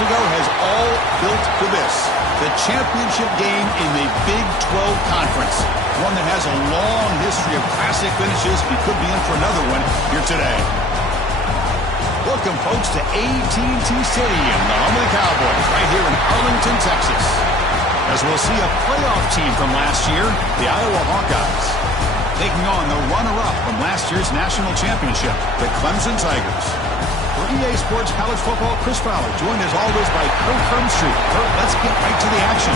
ago has all built for this. The championship game in the Big 12 Conference. One that has a long history of classic finishes. We could be in for another one here today. Welcome, folks, to AT&T Stadium, the home of the Cowboys, right here in Arlington, Texas. As we'll see a playoff team from last year, the Iowa Hawkeyes, taking on the runner-up from last year's national championship, the Clemson Tigers. For EA Sports College Football, Chris Fowler, joined as always by Kurt Hermstreet. Kurt, let's get right to the action.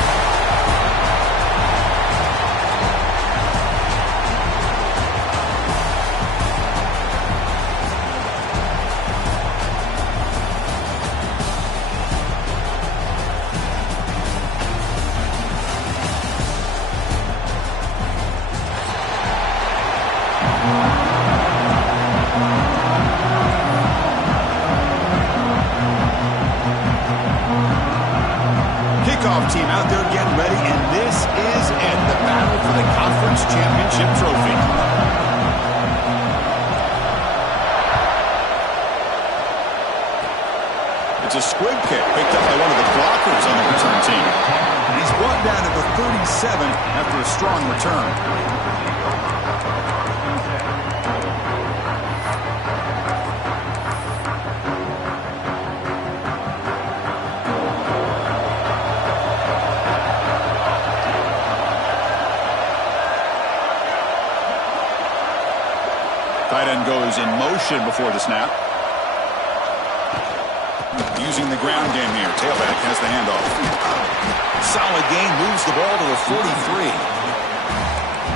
Team out there getting ready, and this is it, the battle for the conference championship trophy. It's a squib kick picked up by one of the blockers on the return team. And he's brought down to the 37 after a strong return. Tight end goes in motion before the snap. Using the ground game here. Tailback has the handoff. Solid gain, moves the ball to the 43.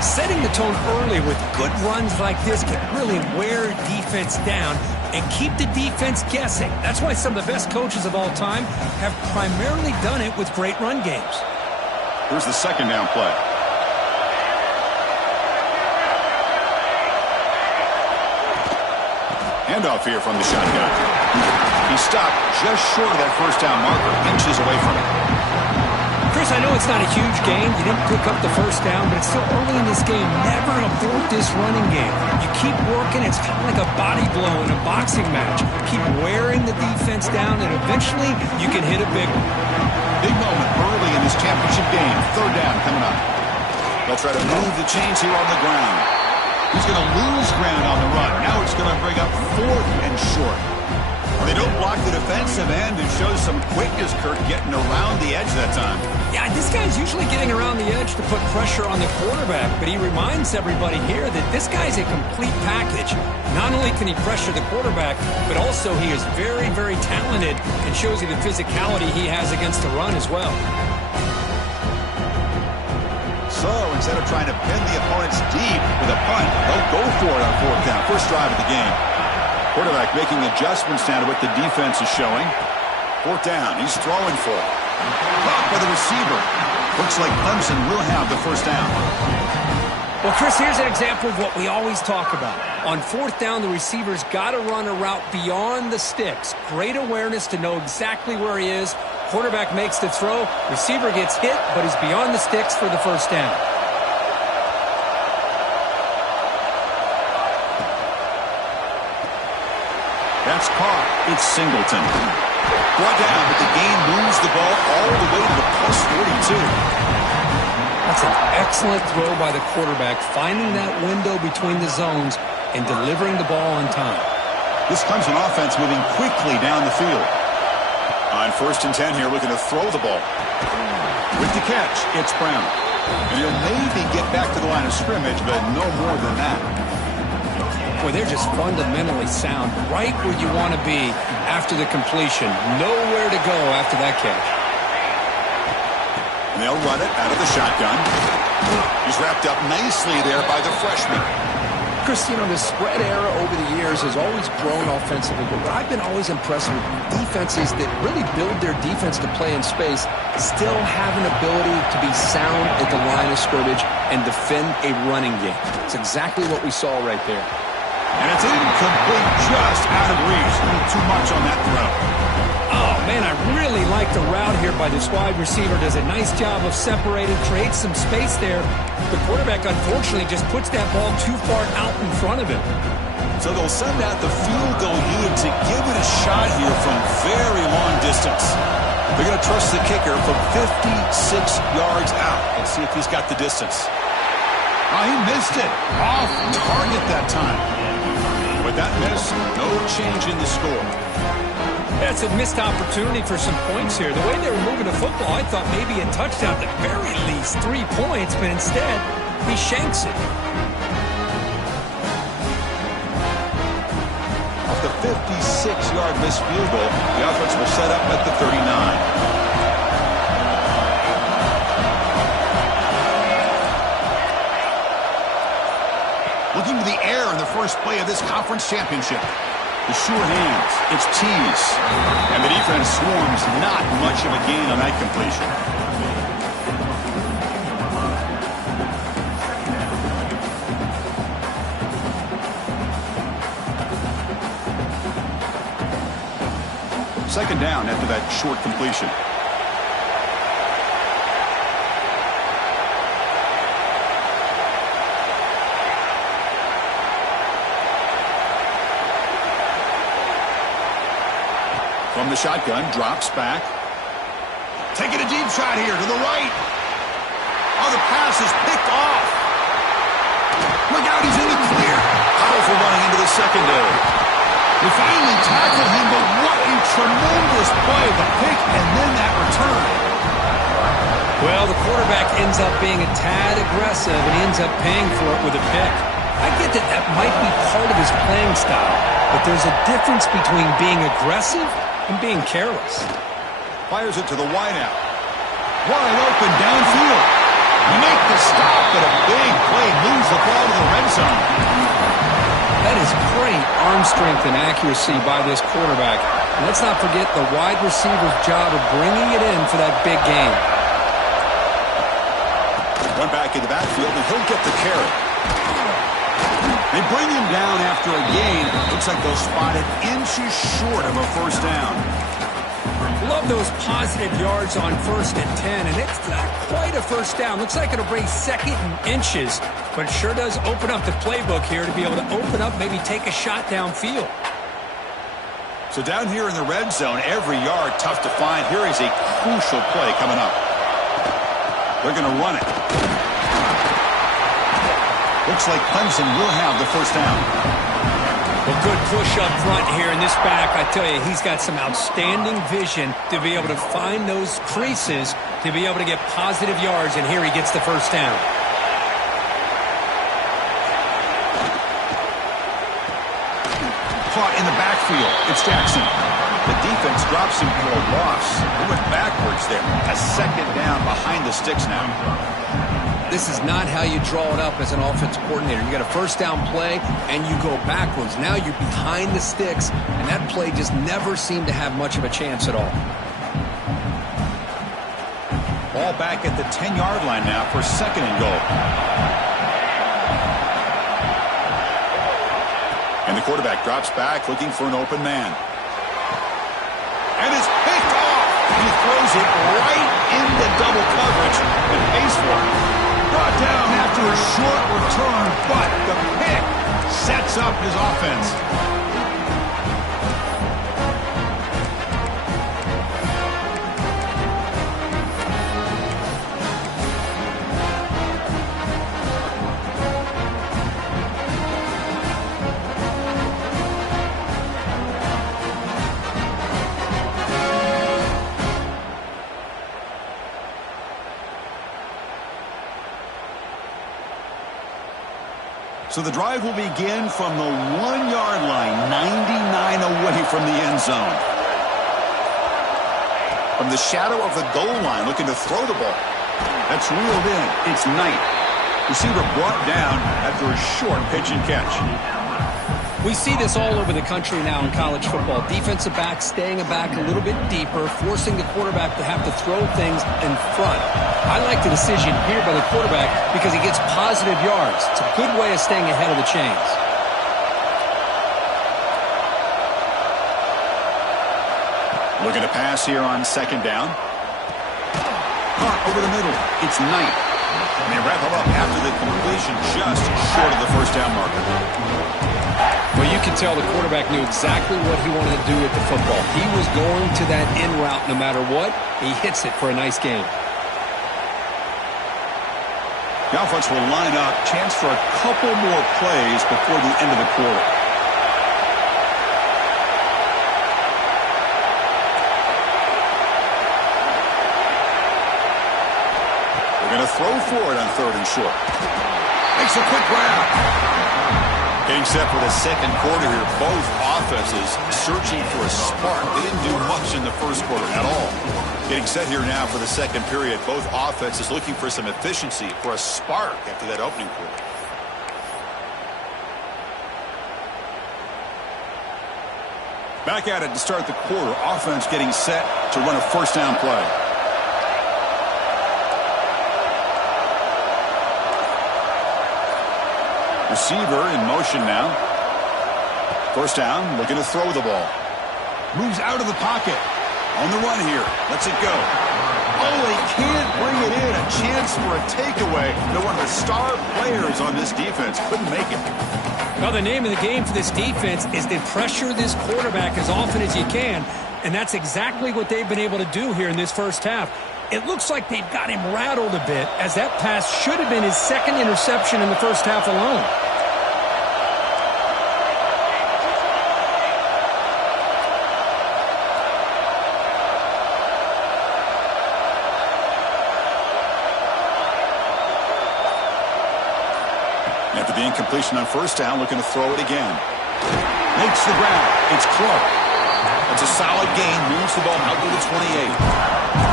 Setting the tone early with good runs like this can really wear defense down and keep the defense guessing. That's why some of the best coaches of all time have primarily done it with great run games. Here's the second down play. Handoff here from the shotgun. He stopped just short of that first down marker, inches away from it. Chris, I know it's not a huge gain. You didn't pick up the first down, but it's still early in this game. Never abort this running game. You keep working. It's kind of like a body blow in a boxing match. Keep wearing the defense down, and eventually you can hit a big one. Big moment early in this championship game. Third down coming up. They'll try to move the chains here on the ground. He's going to lose ground on the run. Now it's going to bring up fourth and short. They don't block the defensive end and shows some quickness, Kirk, getting around the edge that time. Yeah, this guy's usually getting around the edge to put pressure on the quarterback, but he reminds everybody here that this guy's a complete package. Not only can he pressure the quarterback, but also he is very, very talented and shows you the physicality he has against the run as well. So instead of trying to pin the opponents deep with a punt, they'll go for it on fourth down. First drive of the game. Quarterback making adjustments now to what the defense is showing. Fourth down. He's throwing for it. Caught by the receiver. Looks like Clemson will have the first down. Well, Chris, here's an example of what we always talk about. On fourth down, the receiver's got to run a route beyond the sticks. Great awareness to know exactly where he is. Quarterback makes the throw. Receiver gets hit, but he's beyond the sticks for the first down. That's caught. It's Singleton. Brought down, but the gain moves the ball all the way to the plus 42. That's an excellent throw by the quarterback, finding that window between the zones and delivering the ball on time. This Clemson offense moving quickly down the field. On first and 10 here, looking to throw the ball. With the catch, it's Brown. And he'll maybe get back to the line of scrimmage, but no more than that. Boy, they're just fundamentally sound, right where you want to be after the completion. Nowhere to go after that catch. And they'll run it out of the shotgun. He's wrapped up nicely there by the freshman. Chris, you know, the spread era over the years has always grown offensively, but I've been always impressed with defenses that really build their defense to play in space, still have an ability to be sound at the line of scrimmage and defend a running game. It's exactly what we saw right there. And it's incomplete, just out of reach. A little too much on that throw. Oh, man, I really like the route here by this wide receiver. Does a nice job of separating, creates some space there. The quarterback, unfortunately, just puts that ball too far out in front of him. So they'll send out the field goal unit to give it a shot here from very long distance. They're going to trust the kicker from 56 yards out. Let's see if he's got the distance. Oh, he missed it. Off target that time. With that miss, no change in the score. That's a missed opportunity for some points here. The way they were moving the football, I thought maybe a touchdown, at the very least 3 points, but instead, he shanks it. Off the 56-yard missed field goal, the offense will set up at the 39. Looking to the air in the first play of this conference championship. The sure hands. It's tease. And the defense swarms. Not much of a gain on that completion. Second down after that short completion. From the shotgun, drops back. Taking a deep shot here to the right. Oh, the pass is picked off. Look out, he's in the clear. Powerful running into the secondary. They finally tackle him, but what a tremendous play. The pick and then that return. Well, the quarterback ends up being a tad aggressive, and he ends up paying for it with a pick. I get that that might be part of his playing style, but there's a difference between being aggressive and being careless. Fires it to the wideout. Wide open downfield. Make the stop, but a big play moves the ball to the red zone. That is great arm strength and accuracy by this quarterback. And let's not forget the wide receiver's job of bringing it in for that big game. One back in the backfield, and he'll get the carry. They bring him down after a gain. Looks like they'll spot it inches short of a first down. Love those positive yards on 1st and 10, and it's not quite a first down. Looks like it'll bring 2nd and inches, but it sure does open up the playbook here to be able to open up, maybe take a shot downfield. So down here in the red zone, every yard tough to find. Here is a crucial play coming up. They're going to run it. Looks like Clemson will have the first down. Well, good push up front here in this back. I tell you, he's got some outstanding vision to be able to find those creases, to be able to get positive yards, and here he gets the first down. Caught in the backfield. It's Jackson. The defense drops him for a loss. He went backwards there. A second down behind the sticks now. This is not how you draw it up as an offensive coordinator. You got a first down play, and you go backwards. Now you're behind the sticks, and that play just never seemed to have much of a chance at all. Ball back at the 10-yard line now for 2nd and goal. And the quarterback drops back looking for an open man. And it's picked off. He throws it right into double coverage and pays for it. Brought down after a short return, but the pick sets up his offense. So the drive will begin from the 1-yard line, 99 away from the end zone. From the shadow of the goal line, looking to throw the ball. That's reeled in. It's Knight. Receiver brought down after a short pitch and catch. We see this all over the country now in college football. Defensive backs staying back a little bit deeper, forcing the quarterback to have to throw things in front. I like the decision here by the quarterback because he gets positive yards. It's a good way of staying ahead of the chains. Looking to pass here on 2nd down. Caught over the middle. It's Knight. And they wrap him up after the completion just short of the first down marker. Well, you can tell the quarterback knew exactly what he wanted to do with the football. He was going to that in route no matter what. He hits it for a nice gain. The offense will line up. Chance for a couple more plays before the end of the quarter. They're going to throw for it on 3rd and short. Makes a quick grab. Getting set for the second quarter here. Both offenses searching for a spark. They didn't do much in the first quarter at all. Getting set here now for the second period. Both offenses looking for some efficiency, for a spark after that opening quarter. Back at it to start the quarter. Offense getting set to run a first down play. Receiver in motion now. First down, looking to throw the ball. Moves out of the pocket. On the run here. Lets it go. Oh, they can't bring it in. A chance for a takeaway. They're one of the star players on this defense. Couldn't make it. Well, the name of the game for this defense is to pressure this quarterback as often as you can, and that's exactly what they've been able to do here in this first half. It looks like they've got him rattled a bit, as that pass should have been his second interception in the first half alone. After the incompletion on first down, looking to throw it again. Makes the grab. It's Clark. That's a solid gain. Moves the ball out to the 28.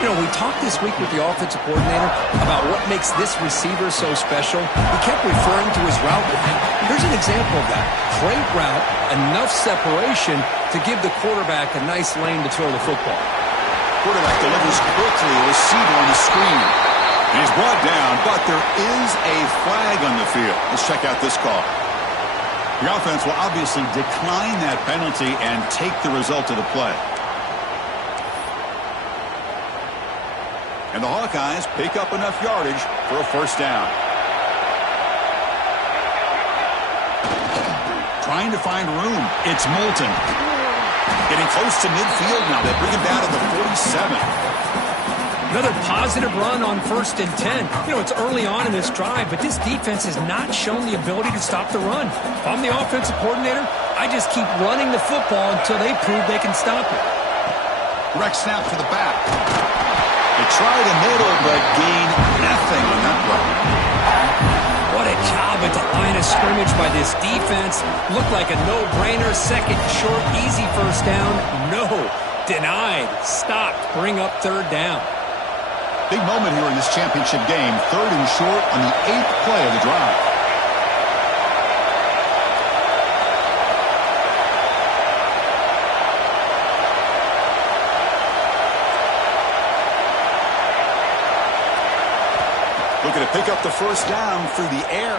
You know, we talked this week with the offensive coordinator about what makes this receiver so special. He kept referring to his route. Here's an example of that. Great route, enough separation to give the quarterback a nice lane to throw the football. Quarterback delivers quickly. Receiver on the screen. He's brought down, but there is a flag on the field. Let's check out this call. The offense will obviously decline that penalty and take the result of the play. And the Hawkeyes pick up enough yardage for a first down. Trying to find room. It's Moulton. Getting close to midfield now. They bring him down to the 47. Another positive run on 1st and 10. You know, it's early on in this drive, but this defense has not shown the ability to stop the run. If I'm the offensive coordinator, I just keep running the football until they prove they can stop it. Direct snap to the back. They try the middle, but gain nothing on that play. What a job at the line of scrimmage by this defense. Looked like a no-brainer. Second short, easy first down. No. Denied. Stopped. Bring up 3rd down. Big moment here in this championship game. 3rd and short on the 8th play of the drive. Looking to pick up the first down through the air.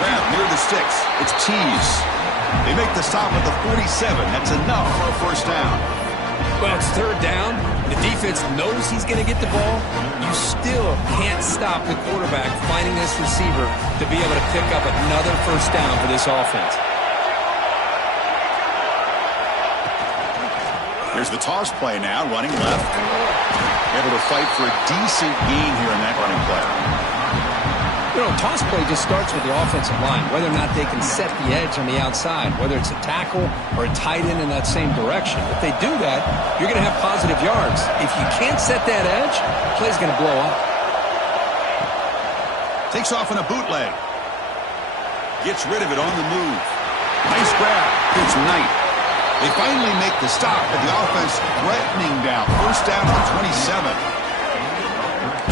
Grab near the sticks. It's Tease. They make the stop at the 47. That's enough for a first down. Well, it's 3rd down. The defense knows he's going to get the ball. You still can't stop the quarterback finding this receiver to be able to pick up another first down for this offense. Here's the toss play now, running left. Able to fight for a decent gain here in that running play. You know, toss play just starts with the offensive line, whether or not they can set the edge on the outside, whether it's a tackle or a tight end in that same direction. If they do that, you're going to have positive yards. If you can't set that edge, the play's going to blow up. Takes off in a bootleg. Gets rid of it on the move. Nice grab. It's Knight. They finally make the stop, but the offense threatening down. First down on 27.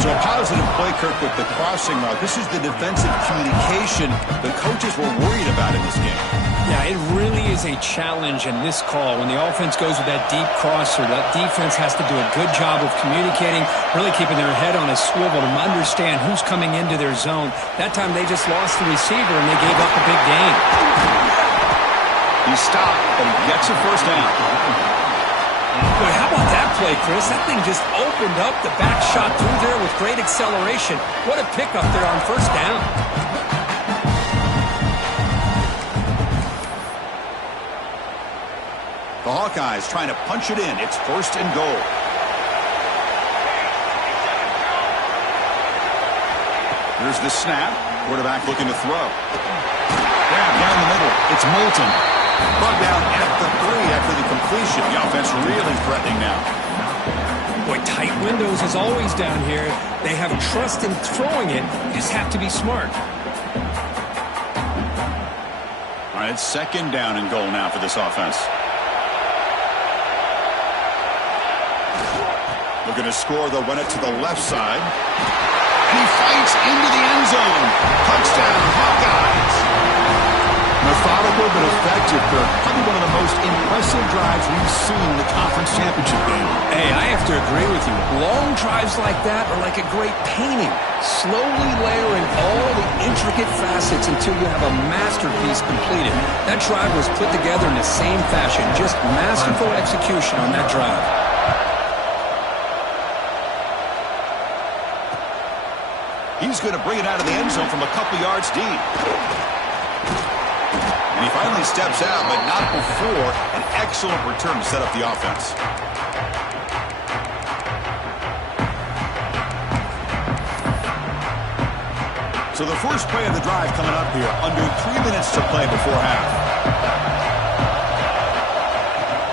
So a positive play, Kirk, with the crossing route. This is the defensive communication the coaches were worried about in this game. Yeah, it really is a challenge in this call. When the offense goes with that deep crosser, that defense has to do a good job of communicating, really keeping their head on a swivel to understand who's coming into their zone. That time they just lost the receiver and they gave up a big gain. He stopped, but he gets a first down. Boy, how about that play, Chris? That thing just opened up. The back shot through there with great acceleration. What a pickup there on first down. Hawkeyes trying to punch it in. It's 1st and goal. Here's the snap. Quarterback looking to throw. Down the middle. It's Moulton. Brought down at the 3 after the completion. The offense really threatening now. Boy, tight windows as always down here. They have trust in throwing it. You just have to be smart. All right, it's 2nd down and goal now for this offense. Looking to score. They'll run it to the left side. And he fights into the end zone. Touchdown, Hawkeyes. Methodical but effective, Kirk. Probably one of the most impressive drives we've seen in the conference championship game. Hey, I have to agree with you. Long drives like that are like a great painting. Slowly layering all the intricate facets until you have a masterpiece completed. That drive was put together in the same fashion. Just masterful execution on that drive. He's going to bring it out of the end zone from a couple yards deep. And he finally steps out, but not before an excellent return to set up the offense. So the first play of the drive coming up here, under 3 minutes to play before half.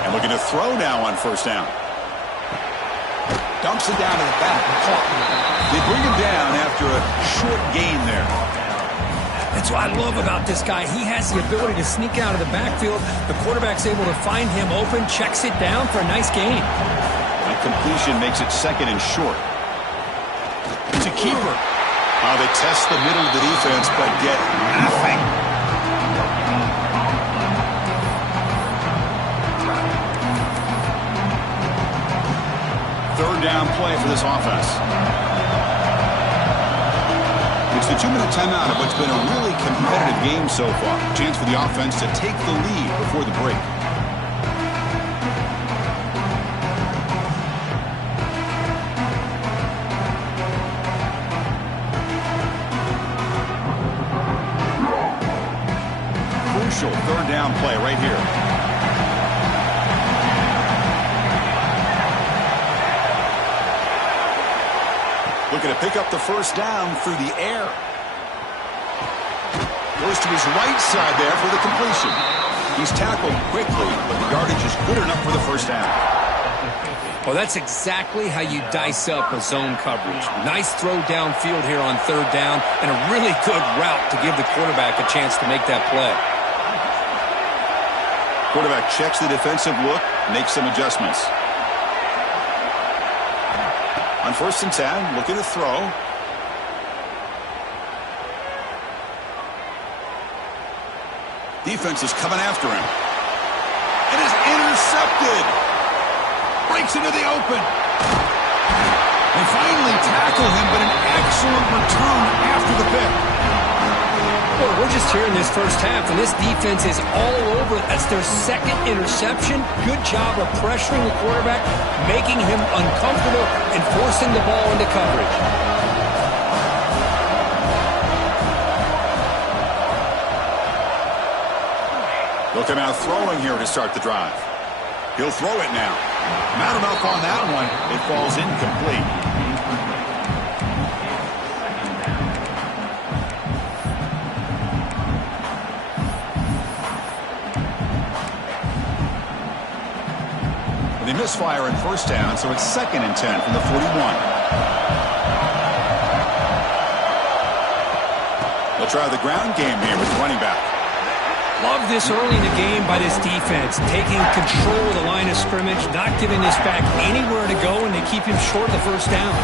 And looking to throw now on 1st down. Dumps it down to the back. They bring him down after a short gain there. That's what I love about this guy. He has the ability to sneak out of the backfield. The quarterback's able to find him open, checks it down for a nice gain. And completion makes it 2nd and short. It's a keeper. They test the middle of the defense, but get nothing. Third down play for this offense. It's the 2-minute timeout of what's been a really competitive game so far. Chance for the offense to take the lead before the break. Crucial 3rd down play right here. Looking to pick up the 1st down through the air. Goes to his right side there for the completion. He's tackled quickly, but the yardage is good enough for the 1st down. Well, that's exactly how you dice up a zone coverage. Nice throw downfield here on 3rd down, and a really good route to give the quarterback a chance to make that play. Quarterback checks the defensive look, makes some adjustments. On 1st and 10, looking to throw. Defense is coming after him. It is intercepted. Breaks into the open. They finally tackle him, but an excellent return after the pick. Well, we're just here in this first half, and this defense is all over it. That's their 2nd interception. Good job of pressuring the quarterback, making him uncomfortable, and forcing the ball into coverage. They'll come out throwing here to start the drive. He'll throw it now. Not enough on that one. It falls incomplete. They misfire in 1st down, so it's 2nd and 10 from the 41. They'll try the ground game here with the running back. Love this early in the game by this defense, taking control of the line of scrimmage, not giving this back anywhere to go, and they keep him short of the 1st down.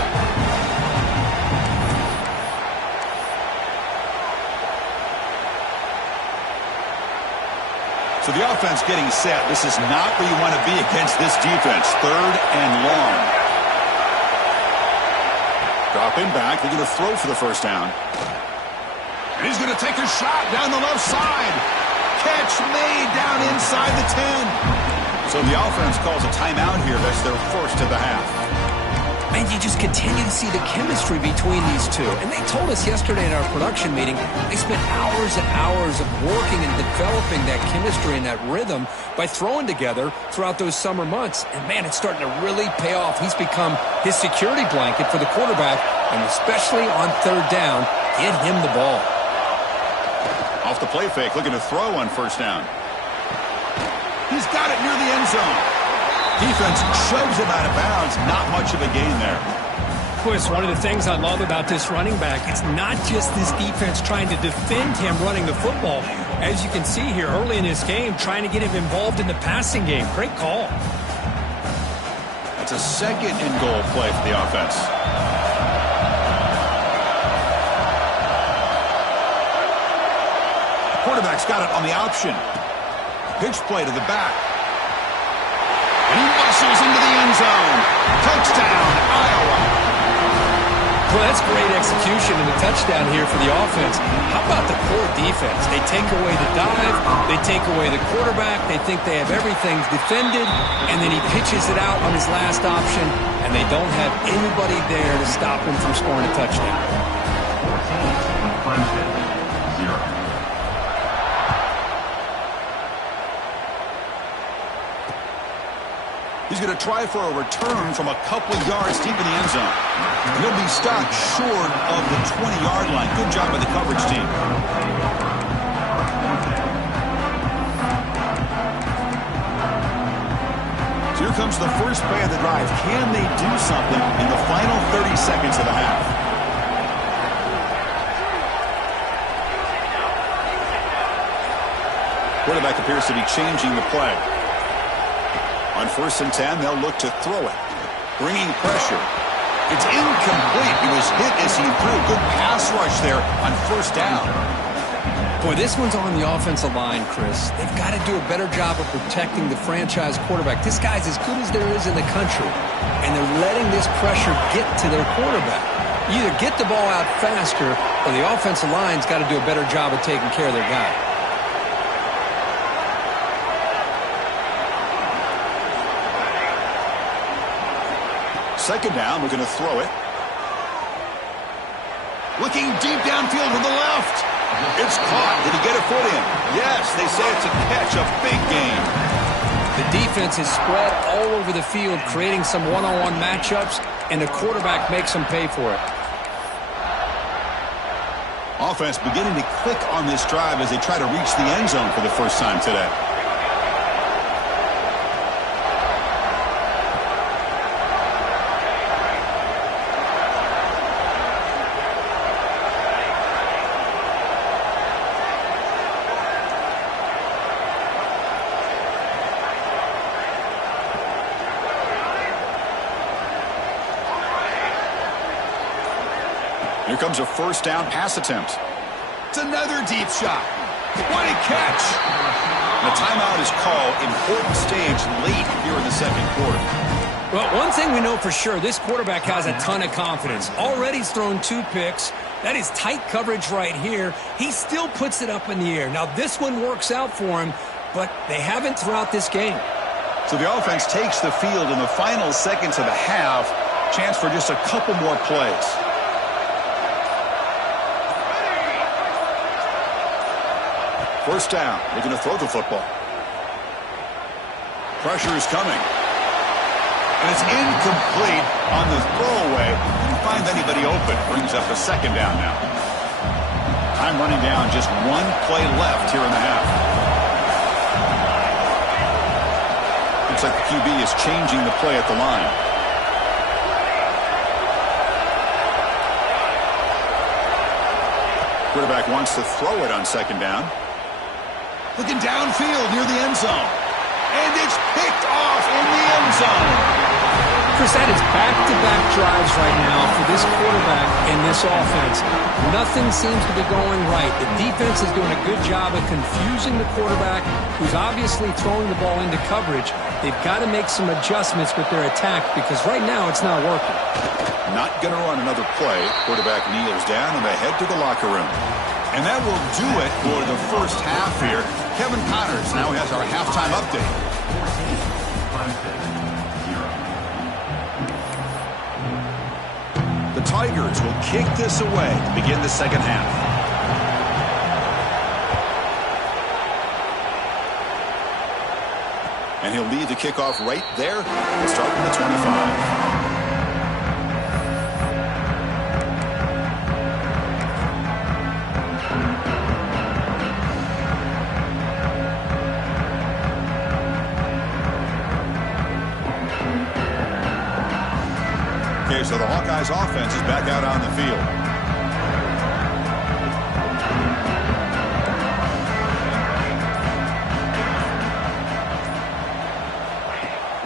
So the offense getting set. This is not where you want to be against this defense. 3rd and long. Dropping back. They're going to throw for the 1st down. And he's going to take a shot down the left side. Catch made down inside the 10. So the offense calls a timeout here. That's their 1st of the half. And you just continue to see the chemistry between these two. And they told us yesterday in our production meeting, they spent hours and hours of working and developing that chemistry and that rhythm by throwing together throughout those summer months. And, man, it's starting to really pay off. He's become his security blanket for the quarterback, and especially on third down, get him the ball. Off the play fake, looking to throw on first down. He's got it near the end zone. Defense shoves him out of bounds. Not much of a gain there. Chris, one of the things I love about this running back, it's not just this defense trying to defend him running the football. As you can see here early in this game, trying to get him involved in the passing game. Great call. That's a second and goal play for the offense. Quarterback's got it on the option. Pitch play to the back. And he muscles into the end zone. Touchdown, Iowa. Well, that's great execution and a touchdown here for the offense. How about the core defense? They take away the dive. They take away the quarterback. They think they have everything defended. And then he pitches it out on his last option. And they don't have anybody there to stop him from scoring a touchdown. 14, Clemson, 0. He's going to try for a return from a couple of yards deep in the end zone. He'll be stopped short of the 20-yard line. Good job by the coverage team. So here comes the first play of the drive. Can they do something in the final 30 seconds of the half? Quarterback appears to be changing the play. On 1st and 10, they'll look to throw it. Bringing pressure. It's incomplete. He was hit as he threw. Good pass rush there on 1st down. Boy, this one's on the offensive line, Chris. They've got to do a better job of protecting the franchise quarterback. This guy's as good as there is in the country, and they're letting this pressure get to their quarterback. You either get the ball out faster, or the offensive line's got to do a better job of taking care of their guy. Second down, we're going to throw it. Looking deep downfield to the left. It's caught. Did he get a foot in? Yes, they say it's a catch, a big gain. The defense is spread all over the field, creating some one-on-one matchups, and the quarterback makes them pay for it. Offense beginning to click on this drive as they try to reach the end zone for the first time today. Here comes a first down pass attempt. It's another deep shot. What a catch. The timeout is called. Important stage late here in the second quarter. Well, one thing we know for sure, this quarterback has a ton of confidence. Already thrown 2 picks. That is tight coverage right here. He still puts it up in the air. Now, this one works out for him, but they haven't throughout this game. So the offense takes the field in the final seconds of the half. Chance for just a couple more plays. First down. They're going to throw the football. Pressure is coming. And it's incomplete on the throwaway. Didn't find anybody open. Brings up a second down now. Time running down. Just 1 play left here in the half. Looks like the QB is changing the play at the line. Quarterback wants to throw it on second down. Looking downfield near the end zone. And it's picked off in the end zone. Chris, that is back-to-back drives right now for this quarterback and this offense. Nothing seems to be going right. The defense is doing a good job of confusing the quarterback, who's obviously throwing the ball into coverage. They've got to make some adjustments with their attack because right now it's not working. Not going to run another play. Quarterback kneels down and they head to the locker room. And that will do it for the first half here. Kevin Connors now has our halftime update. 14, Clemson, 0. Tigers will kick this away to begin the second half. And he'll lead the kickoff right there. We'll start from the 25. Okay, so the Hawkeyes offense is back out on the field.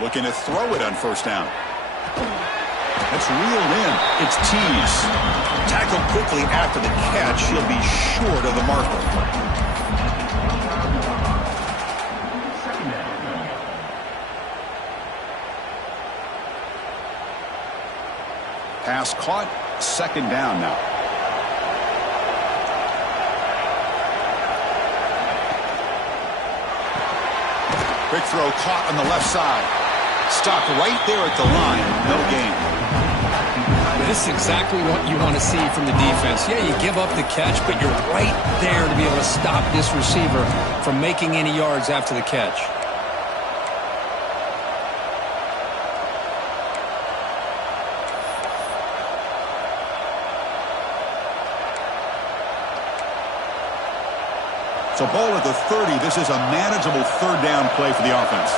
Looking to throw it on first down. That's reeled in. It's Tease. Tackled quickly after the catch. He'll be short of the marker. Pass caught, second down now. Quick throw caught on the left side. Stopped right there at the line. No gain. This is exactly what you want to see from the defense. Yeah, you give up the catch, but you're right there to be able to stop this receiver from making any yards after the catch. So ball at the 30. This is a manageable third down play for the offense.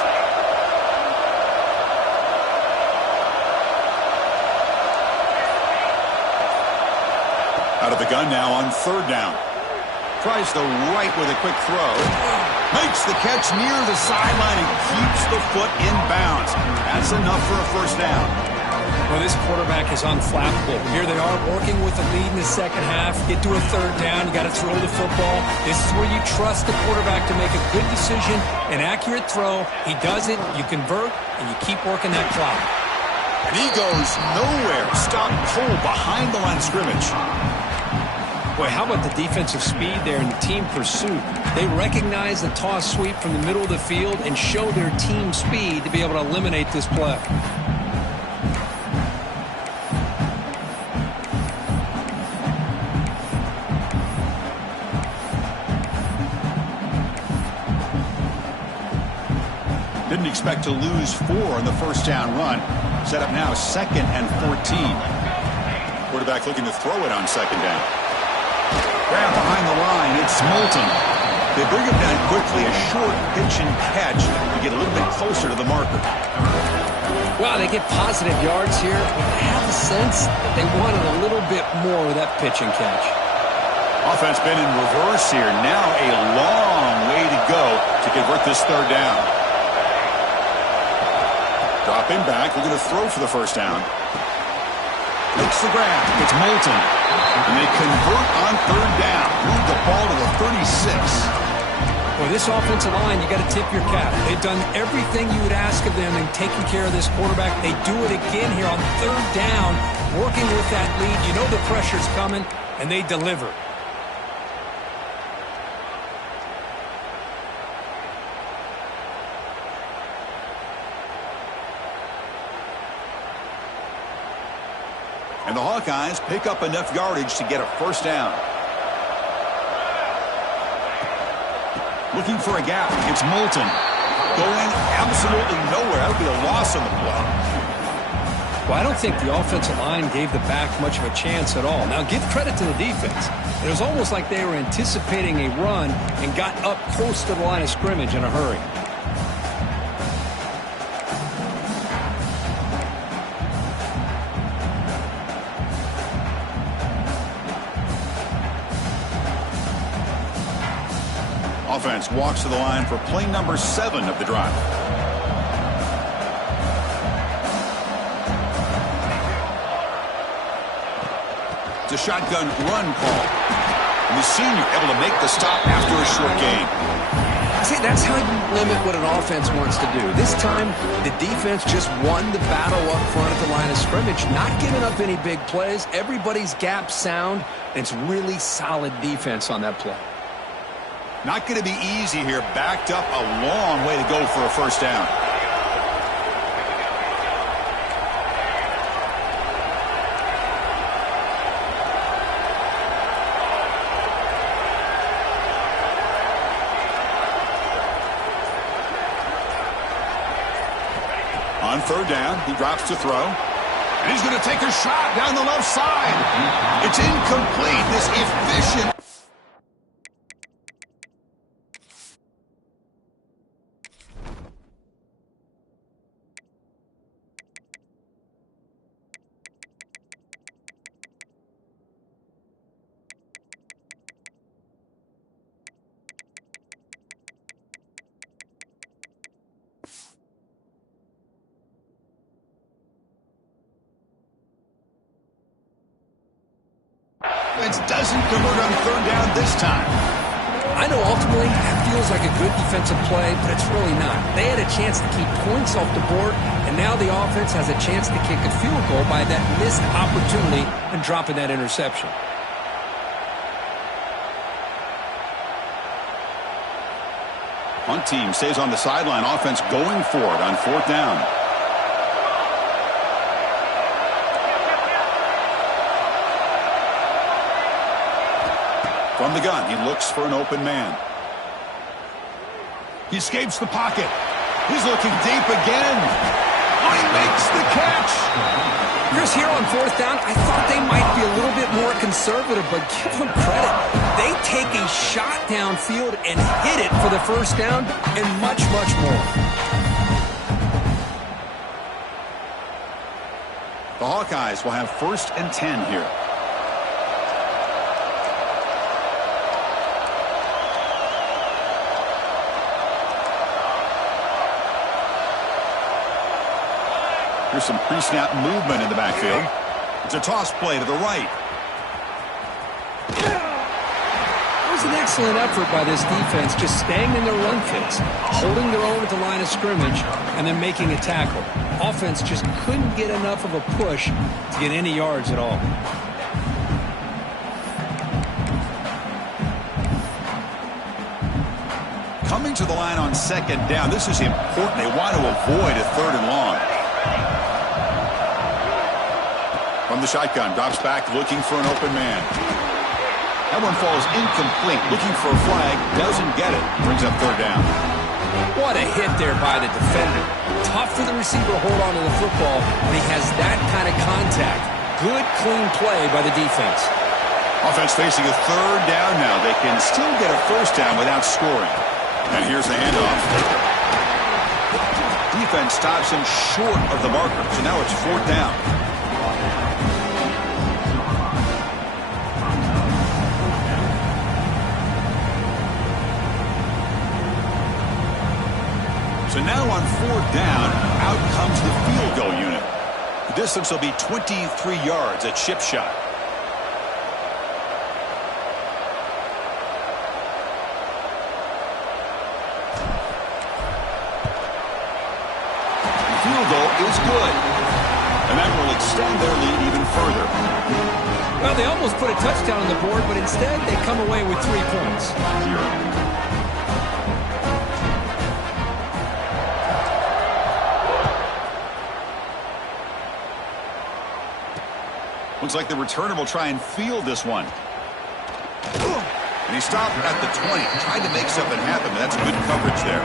Out of the gun now on third down. Tries the right with a quick throw. Makes the catch near the sideline and keeps the foot in bounds. That's enough for a first down. Well, this quarterback is unflappable. Here they are working with the lead in the second half. Get to a third down. You got to throw the football. This is where you trust the quarterback to make a good decision, an accurate throw. He does it, you convert, and you keep working that clock. And he goes nowhere. Stopped cold behind the line of scrimmage. Boy, how about the defensive speed there and the team pursuit? They recognize the toss sweep from the middle of the field and show their team speed to be able to eliminate this play. Didn't expect to lose 4 on the first down run. Set up now second and 14. Quarterback looking to throw it on second down. Grab behind the line. It's Moulton. They bring him down quickly. A short pitch and catch to get a little bit closer to the marker. Wow, they get positive yards here. I have a sense that they wanted a little bit more with that pitch and catch. Offense been in reverse here. Now a long way to go to convert this third down. Dropping back, we're going to throw for the first down. Makes the grab. It's Moulton. And they convert on third down. Move the ball to the 36. Well, this offensive line, you got to tip your cap. They've done everything you would ask of them in taking care of this quarterback. They do it again here on third down, working with that lead. You know the pressure's coming, and they deliver. And the Hawkeyes pick up enough yardage to get a first down. Looking for a gap. It's Moulton. Going absolutely nowhere. That would be a loss on the play. Well, I don't think the offensive line gave the back much of a chance at all. Now, give credit to the defense. It was almost like they were anticipating a run and got up close to the line of scrimmage in a hurry. Offense walks to the line for play number 7 of the drive. It's a shotgun run call. And the senior able to make the stop after a short gain. See, that's how you limit what an offense wants to do. This time, the defense just won the battle up front at the line of scrimmage, not giving up any big plays. Everybody's gap sound, and it's really solid defense on that play. Not going to be easy here. Backed up a long way to go for a first down. third down. He drops to throw. And he's going to take a shot down the left side. It's incomplete. This efficient... doesn't convert on third down this time. I know ultimately that feels like a good defensive play, but it's really not. They had a chance to keep points off the board, and now the offense has a chance to kick a field goal by that missed opportunity and dropping that interception. Punt team stays on the sideline. Offense going for it on fourth down. From the gun, he looks for an open man. He escapes the pocket. He's looking deep again. Oh, he makes the catch. Chris, here on fourth down, I thought they might be a little bit more conservative, but give them credit. They take a shot downfield and hit it for the first down and much, much more. The Hawkeyes will have 1st and 10 here. Here's some pre-snap movement in the backfield. It's a toss play to the right. It was an excellent effort by this defense, just staying in their run fits, holding their own at the line of scrimmage, and then making a tackle. Offense just couldn't get enough of a push to get any yards at all. Coming to the line on second down. This is important. They want to avoid a third and long. From the shotgun, drops back, looking for an open man. That one falls incomplete, looking for a flag, doesn't get it. Brings up third down. What a hit there by the defender. Tough for the receiver to hold on to the football when he has that kind of contact. Good, clean play by the defense. Offense facing a third down now. They can still get a first down without scoring. And here's the handoff. Defense stops him short of the marker, so now it's fourth down. So now on fourth down, out comes the field goal unit. The distance will be 23 yards at chip shot. The field goal is good. And that will extend their lead even further. Well, they almost put a touchdown on the board, but instead they come away with 3 points. 0. Looks like the returner will try and field this one. And he stopped at the 20, tried to make something happen. That's good coverage there.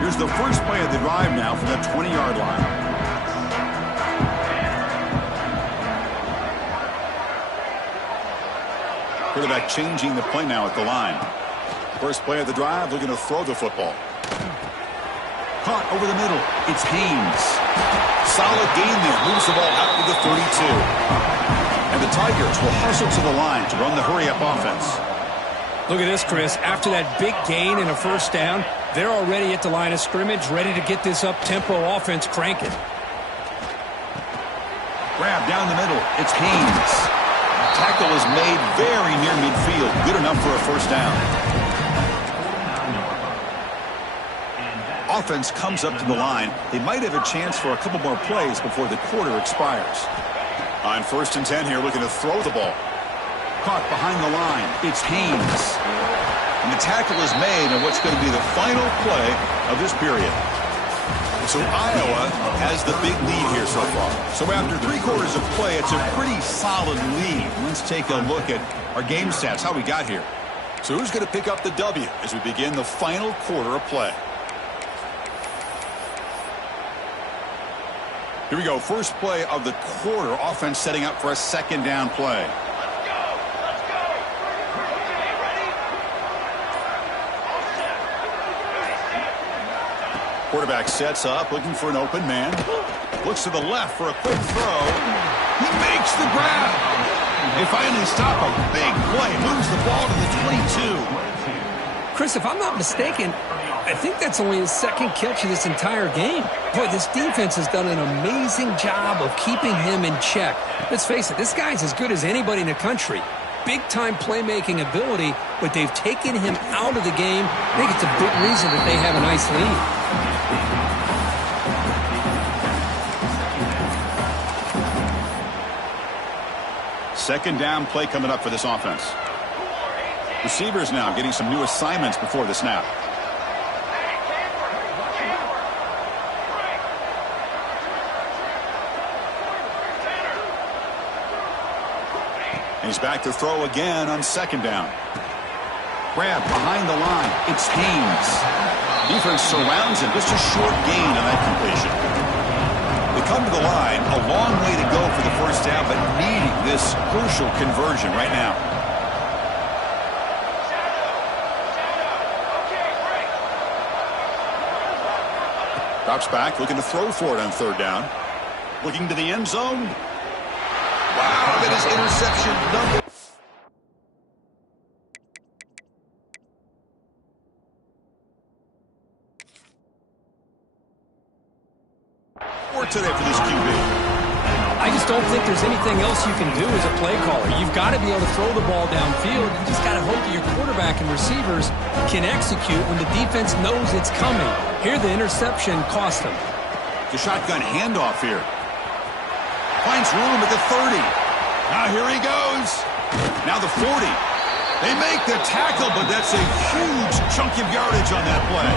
Here's the first play of the drive now from the 20-yard line. Quarterback changing the play now at the line. First play of the drive, looking to throw the football. Caught over the middle. It's Haynes. Solid gain there. Moves the ball out to the 32. And the Tigers will hustle to the line to run the hurry-up offense. Look at this, Chris. After that big gain and a first down, they're already at the line of scrimmage, ready to get this up-tempo offense cranking. Grab down the middle. It's Haynes. Tackle is made very near midfield. Good enough for a first down. Offense comes up to the line. They might have a chance for a couple more plays before the quarter expires. On 1st and 10 here, looking to throw the ball. Caught behind the line. It's Haynes. And the tackle is made on what's going to be the final play of this period. So Iowa has the big lead here so far. So after 3 quarters of play, it's a pretty solid lead. Let's take a look at our game stats, how we got here. So who's going to pick up the W as we begin the final quarter of play? Here we go. First play of the quarter. Offense setting up for a second down play. Quarterback sets up, looking for an open man. Looks to the left for a quick throw. He makes the grab. They finally stop a big play. Moves the ball to the 22. Chris, if I'm not mistaken, I think that's only his second catch of this entire game. Boy, this defense has done an amazing job of keeping him in check. Let's face it, this guy's as good as anybody in the country. Big-time playmaking ability, but they've taken him out of the game. I think it's a big reason that they have a nice lead. Second down play coming up for this offense. Receivers now getting some new assignments before the snap. He's back to throw again on second down. Grab behind the line. It's Haynes. Defense surrounds him. Just a short gain on that completion. They come to the line. A long way to go for the first down, but needing this crucial conversion right now. Drops back, looking to throw for it on third down. Looking to the end zone. Wow, that is interception number. Today for this QB. I just don't think there's anything else you can do as a play caller. You've got to be able to throw the ball downfield. You just got to hope that your quarterback and receivers can execute when the defense knows it's coming. Here, the interception cost them. The shotgun handoff here. Finds room at the 30. Now here he goes. Now the 40. They make the tackle, but that's a huge chunk of yardage on that play.